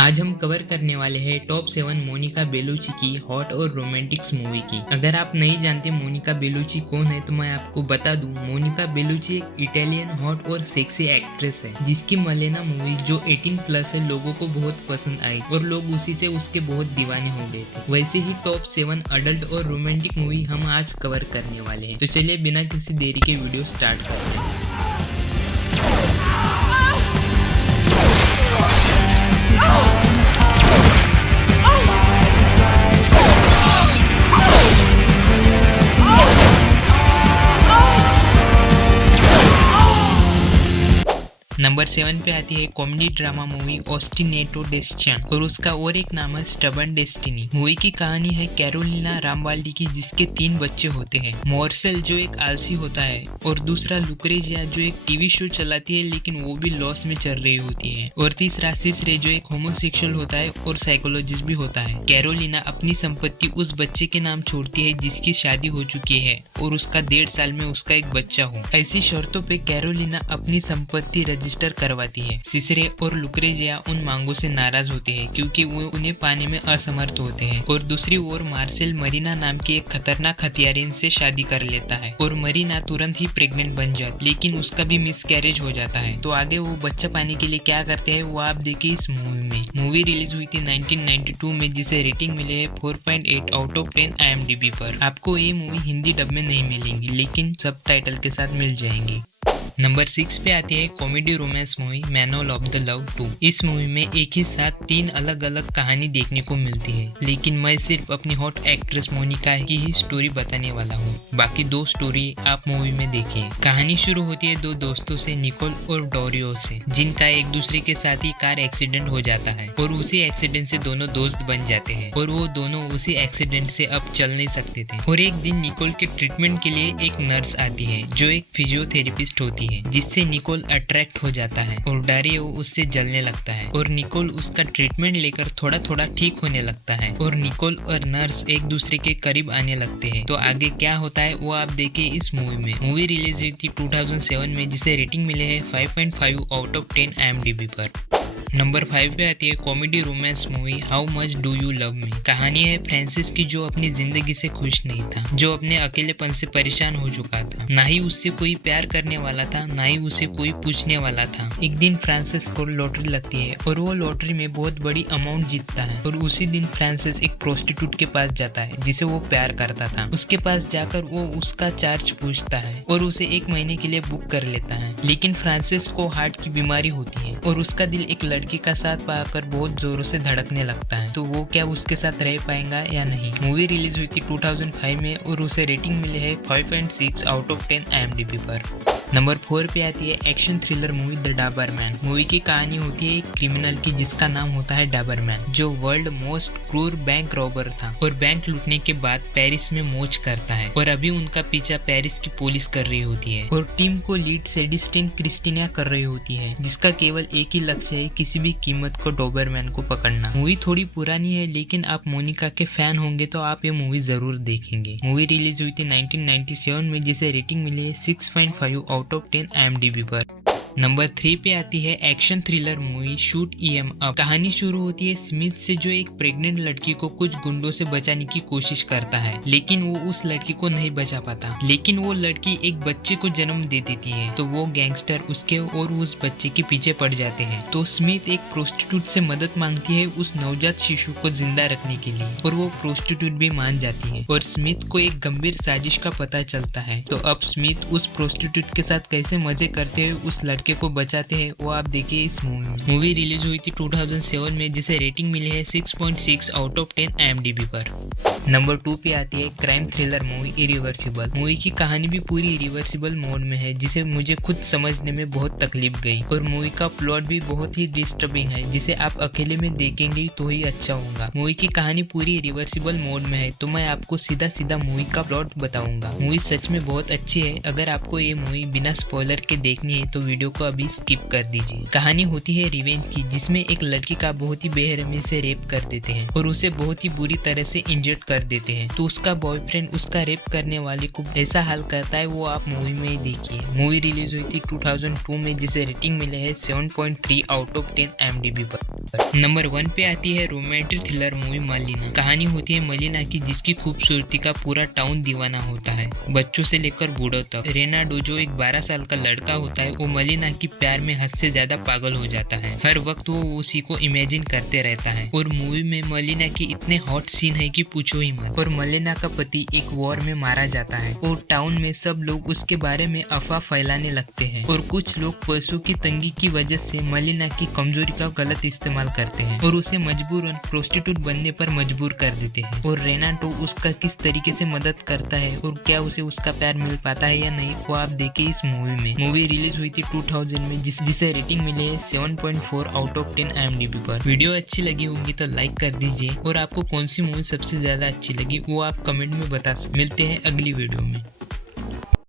आज हम कवर करने वाले हैं टॉप 7 मोनिका बेलुची की हॉट और रोमांटिक्स मूवी की। अगर आप नहीं जानते मोनिका बेलुची कौन है तो मैं आपको बता दूं, मोनिका बेलुची एक इटालियन हॉट और सेक्सी एक्ट्रेस है जिसकी मलेना मूवी जो 18+ है लोगों को बहुत पसंद आई और लोग उसी से उसके बहुत दीवाने हो गए थे। वैसे ही टॉप 7 अडल्ट और रोमांटिक मूवी हम आज कवर करने वाले हैं, तो चलिए बिना किसी देरी के वीडियो स्टार्ट करते हैं। नंबर 7 पे आती है कॉमेडी ड्रामा मूवी ऑस्टिनेटो डेस्टियन और उसका और एक नाम है स्टबर्न डेस्टिनी। मूवी की कहानी है कैरोलिना रामबाल्डी की जिसके 3 बच्चे होते हैं। मॉर्सेल जो एक आलसी होता है और दूसरा लुक्रेजिया जो एक टीवी शो चलाती है लेकिन वो भी लॉस में चल रही होती है, और तीसरा सिसरे जो एक होमोसेक्सुअल होता है और साइकोलॉजिस्ट भी होता है। कैरोलिना अपनी संपत्ति उस बच्चे के नाम छोड़ती है जिसकी शादी हो चुकी है और उसका 1.5 साल में उसका एक बच्चा हो। ऐसी शर्तों पे कैरोलिना अपनी संपत्ति रजिस्टर करवाती है। सिसरे और लुक्रेजिया उन मांगों से नाराज होते हैं क्योंकि वो उन्हें पाने में असमर्थ होते हैं, और दूसरी ओर मार्सेल मरीना नाम की एक खतरनाक हथियारिन से शादी कर लेता है और मरीना तुरंत ही प्रेग्नेंट बन जाती, लेकिन उसका भी मिसकैरेज हो जाता है। तो आगे वो बच्चा पाने के लिए क्या करते हैं वो आप देखिए इस मूवी में। मूवी रिलीज हुई थी 1992 में जिसे रेटिंग मिले है 4.8 आउट ऑफ 10 IMDb पर। आपको ये मूवी हिंदी डब में नहीं मिलेंगी लेकिन सब टाइटल के साथ मिल जाएंगी। नंबर 6 पे आती है comedy romance movie manual of the love 2। इस मूवी में एक ही साथ 3 अलग अलग कहानी देखने को मिलती है, लेकिन मैं सिर्फ अपनी हॉट एक्ट्रेस मोनिका की ही स्टोरी बताने वाला हूँ। बाकी 2 स्टोरी आप मूवी में देखिए। कहानी शुरू होती है 2 दोस्तों से, निकोल और डोरियो से, जिनका एक दूसरे के साथ ही कार एक्सीडेंट हो जाता है और उसी एक्सीडेंट से दोनों दोस्त बन जाते हैं और वो दोनों उसी एक्सीडेंट से अब चल नहीं सकते थे। और एक दिन निकोल के ट्रीटमेंट के लिए एक नर्स आती है जो एक फिजियोथेरेपिस्ट होती है, जिससे निकोल अट्रैक्ट हो जाता है और डारियो उससे जलने लगता है और निकोल उसका ट्रीटमेंट लेकर थोड़ा थोड़ा ठीक होने लगता है और निकोल और नर्स एक दूसरे के करीब आने लगते हैं। तो आगे क्या होता है वो आप देखिए इस मूवी में। मूवी रिलीज हुई थी 2007 में जिसे रेटिंग मिले है 5.5 आउट ऑफ 10 IMDb पर। नंबर 5 पे आती है comedy romance movie how much do you love me. कहानी है फ्रांसिस की जो अपनी जिंदगी से खुश नहीं था, जो अपने अकेलेपन से परेशान हो चुका था। ना ही उससे कोई प्यार करने वाला था, ना ही उसे कोई पूछने वाला था। एक दिन फ्रांसिस को लॉटरी लगती है और वो लॉटरी में बहुत बड़ी अमाउंट जीतता है, और उसी दिन फ्रांसिस एक प्रोस्टिट्यूट के पास जाता है जिसे वो प्यार करता था। उसके पास जाकर वो उसका चार्ज पूछता है और उसे 1 महीने के लिए बुक कर लेता है, लेकिन फ्रांसिस को हार्ट की बीमारी होती है और उसका दिल एक लड़की का साथ पाकर बहुत जोरों से धड़कने लगता है। तो वो क्या उसके साथ रह पाएगा या नहीं। मूवी रिलीज हुई थी 2005 में और उसे रेटिंग मिले है 5.6 आउट ऑफ 10 IMDb पर। नंबर 4 पे आती है action thriller movie the Doberman. Movie की कहानी होती है एक क्रिमिनल की जिसका नाम होता है डाबरमैन, जो वर्ल्ड मोस्ट क्रूर बैंक रॉबर था और बैंक लूटने के बाद पेरिस में मौज करता है, और अभी उनका पीछा पेरिस की पुलिस कर रही होती है और टीम को लीड सेडिस्टिन क्रिस्टीना कर रही होती है, जिसका केवल एक ही लक्ष्य है किसी भी कीमत को डॉबरमैन को पकड़ना। मूवी थोड़ी पुरानी है लेकिन आप मोनिका के फैन होंगे तो आप ये मूवी जरूर देखेंगे। मूवी रिलीज हुई थी 1997 में जिसे रेटिंग मिली है 6.5 आउट ऑफ 10 IMDb पर। नंबर 3 पे आती है action thriller movie shoot EM up. कहानी शुरू होती है स्मिथ से जो एक प्रेग्नेंट लड़की को कुछ गुंडों से बचाने की कोशिश करता है, लेकिन वो उस लड़की को नहीं बचा पाता। लेकिन वो लड़की एक बच्चे को जन्म दे देती है, तो वो गैंगस्टर उसके और उस बच्चे के पीछे पड़ जाते हैं। तो स्मिथ एक प्रोस्टिट्यूट से मदद मांगती है उस नवजात शिशु को जिंदा रखने के लिए, और वो प्रोस्टिट्यूट भी मान जाती है और स्मिथ को एक गंभीर साजिश का पता चलता है। तो अब स्मिथ उस प्रोस्टिट्यूट के साथ कैसे मजे करते हुए उस लड़के को बचाते हैं वो आप देखिए इस मूवी में। मूवी रिलीज हुई थी 2007 में जिसे रेटिंग मिली है 6.6 आउट ऑफ 10 IMDb पर। नंबर 2 पे आती है crime thriller movie irreversible. Movie की कहानी भी पूरी इरिवर्सिबल मोड में है जिसे मुझे खुद समझने में बहुत तकलीफ गई, और मूवी का प्लॉट भी बहुत ही डिस्टर्बिंग है जिसे आप अकेले में देखेंगे तो ही अच्छा होगा। मूवी की कहानी पूरी रिवर्सिबल मोड में है तो मैं आपको सीधा सीधा मूवी का प्लॉट बताऊंगा। मूवी सच में बहुत अच्छी है। अगर आपको ये मूवी बिना स्पॉइलर के देखनी है तो वीडियो को अभी स्किप कर दीजिए। कहानी होती है रिवेंज की, जिसमें एक लड़की का बहुत ही बेरहमी से रेप कर देते हैं और उसे बहुत ही बुरी तरह से इंजर्ड कर देते हैं। तो उसका बॉयफ्रेंड उसका रेप करने वाले को ऐसा हाल करता है, वो आप मूवी में ही देखिए। मूवी रिलीज हुई थी 2002 में, जिसे रेटिंग मिले है 7.3 आउट ऑफ 10 IMDb पर। नंबर 1 पे आती है रोमांटिक थ्रिलर मूवी मलिना। कहानी होती है मलिना की, जिसकी खूबसूरती का पूरा टाउन दीवाना होता है, बच्चों से लेकर बूढ़ों तक। रेनाडो जो एक 12 साल का लड़का होता है, वो मलिना की प्यार में हद से ज्यादा पागल हो जाता है। हर वक्त वो उसी को इमेजिन करते रहता है। और मूवी में मलिना के इतने हॉट सीन है कि पूछो ही मत। और मलिना का पति एक वॉर में मारा जाता है और टाउन में सब लोग उसके बारे में अफवाह फैलाने लगते हैं। और कुछ लोग पैसों की तंगी की वजह से मलिना की कमजोरी का गलत इस्तेमाल करते हैं और उसे मजबूरन प्रोस्टिट्यूट बनने पर मजबूर कर देते हैं। और रेनाटो उसका किस तरीके से मदद करता है और क्या उसे उसका प्यार मिल पाता है या नहीं, वो आप देखें इस मूवी में। मूवी रिलीज हुई थी 2000 में, जिसे रेटिंग मिली है 7.4 आउट ऑफ 10 IMDb पर। वीडियो अच्छी लगी होगी तो लाइक कर दीजिए और आपको कौन सी मूवी सबसे ज्यादा अच्छी लगी वो आप कमेंट में बता सकते। मिलते हैं अगली वीडियो में।